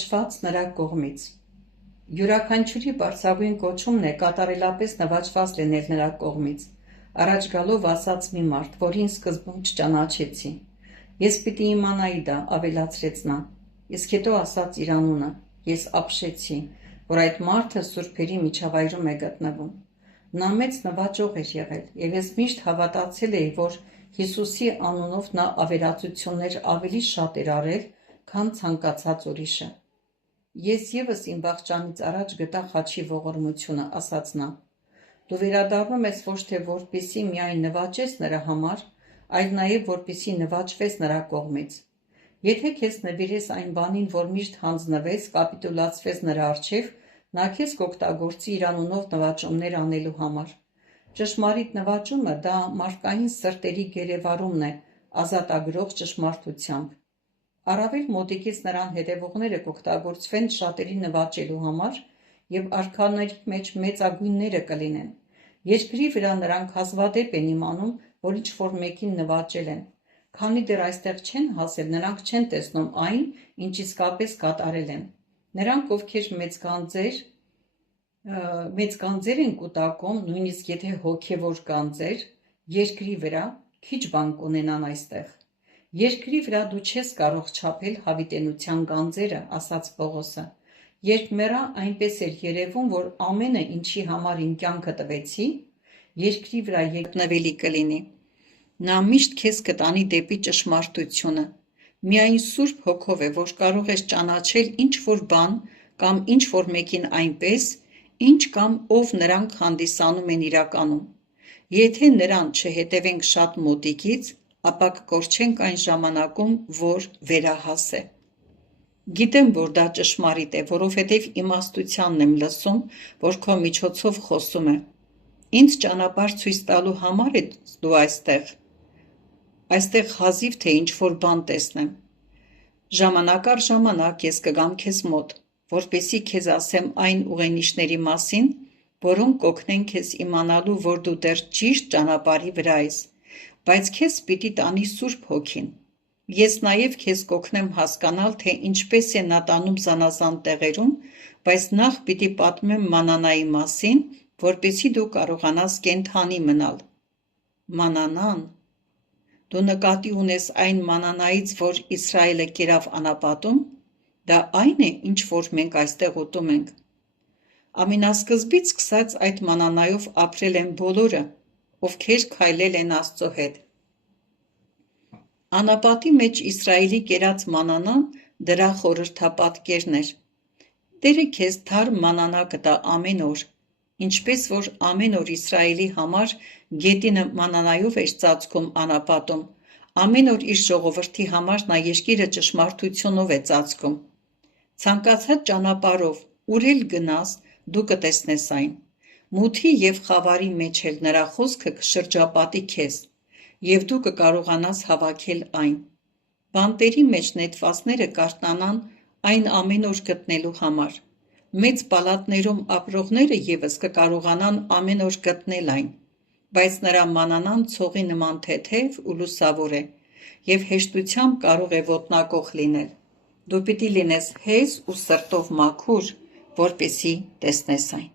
նվաճված նրա կողմից։ Յուրաքանչյուրի բարձրագույն կոչումն է կատարելապես նվաճված լինել նրա կողմից։ Առաջ գալով ասաց մի մարդ, որին սկզբում չճանաչեցի. «Ես պիտի իմանայի դա», ավելացրեց նա, իսկ հետո ասաց իր անունը. «Ես ապշեցի, որ այդ մարդը սուրբերի միջավայրում է գտնվում»։ Նա մեծ նվաճող էր եղել, և ես միշտ հավատացել էի, որ Հիսուսի անունով նա ավերածություններ ավելի շատ էր արել, քան ցանկացած ուրիշը։ «Ես ևս իմ վախճանից առաջ գտա խաչի ողորմությունը», ասաց նա։ «Դու վերադառնում ես ոչ թե որպեսզի միայն նվաճես նրա համար, այլ նաև որպեսզի նվաճվես նրա կողմից։ Եթե քեզ նվիրես այն բանին, որ միշտ հանձնվես, կապիտուլացվես նրա առջև, նա քեզ կօգտագործի իր անունով նվաճումներ անելու համար։ Ճշմարիտ նվաճումը դա մարդկային սրտերի գերեվարումն է ազատագրող ճշմարտությամբ։ Առավել մոտիկից նրան հետևողները կօգտագործվեն շատերի նվաճելու համար և արքաների մեջ մեծագույնները կլինեն։ Երկրի վրա նրանք հազվադեպ են իմանում, որ ինչ-որ մեկին նվաճել են։ Քանի դեռ այստեղ չեն հասել, նրանք չեն տեսնում այն, ինչ իսկապես կատարել են։ Նրանք, ովքեր մեծ գանձեր են կուտակում, նույնիսկ եթե հոգևոր գանձեր, երկրի վրա քիչ բան կունենան այստեղ։ Երկրի վրա դու չես կարող չափել հավիտենության գանձերը, ասաց Պողոսը։ Երբ մեռա, այնպես էր երևում, որ ամենը, ինչի համար իմ կյանքը տվեցի, երկրի վրա գտնվելի կլինի։ Նա միշտ քեզ կտանի դեպի ճշմարտությունը։ Միայն Սուրբ Հոգով է, որ կարող ես ճանաչել ինչ-որ բան կամ ինչ-որ մեկին այնպես, ինչ կամ ով նրանք հանդիսանում են իրականում։ Եթե նրան չհետևենք շատ մոտիկից, ապա կկորչենք այն ժամանակում, որ վերահաս է։ Գիտեմ, որ դա ճշմարիտ է, որովհետև իմաստությանն եմ լսում, որ քո միջոցով խոսում է։ Ինձ ճանապարհ ցույց տալու համար ես դու այստեղ։ Այստեղ հազիվ թե ինչ-որ բան տեսնեմ։ Ժամանակ առ ժամանակ ես կգամ քեզ մոտ, որպեսզի քեզ ասեմ այն ուղենիշների մասին, որոնք կօգնեն քեզ իմանալու, որ դու դեռ ճիշտ ճանապարհի վրա ես, բայց քեզ պիտի տանի Սուրբ Հոգին։ Ես նաև քեզ կօգնեմ հասկանալ, թե ինչպես է նա տանում զանազան տեղերում, բայց նախ պիտի պատմեմ մանանայի մասին, որպեսզի դու կարողանաս կենդանի մնալ։ Մանանան։ Դու նկատի ունես այն մանանայից, որ Իսրայելը կերավ անապատում, դա այն է, ինչ որ մենք այստեղ ուտում ենք։ Ամենասկզբից սկսած այդ մանանայով ապրել են բոլորը, ովքեր քայլել են Աստծո հետ։ Անապատի մեջ Իսրայելի կերած մանանան դրա խորհրդապատկերն էր։ Տերը քեզ թարմ մանանա կտա ամեն օր, ինչպես որ ամեն օր Իսրայելի համար գետինը մանանայով էր ծածկում անապատում, ամեն օր իր ժողովրդի համար նա երկիրը ճշմարտությունով է ծածկում։ Ցանկացած ճանապարհով, ուր էլ գնաս, դու կտեսնես այն։ Մութի և խավարի մեջ էլ նրա խոսքը կշրջապատի քեզ, և դու կկարողանաս հավաքել այն։ Բանտերի մեջ նետվածները կարթնանան այն ամեն օր գտնելու համար։ Մեծ պալատներում ապրողները ևս կկարողանան ամեն օր գտնել այն, բայց նրա մանանան ցողի նման թեթև ու լուսավոր է, և հեշտությամբ կարող է ոտնակոխ լինել։ Դու պիտի լինես հեզ ու սրտով մաքուր, որպեսզի տեսնես այն։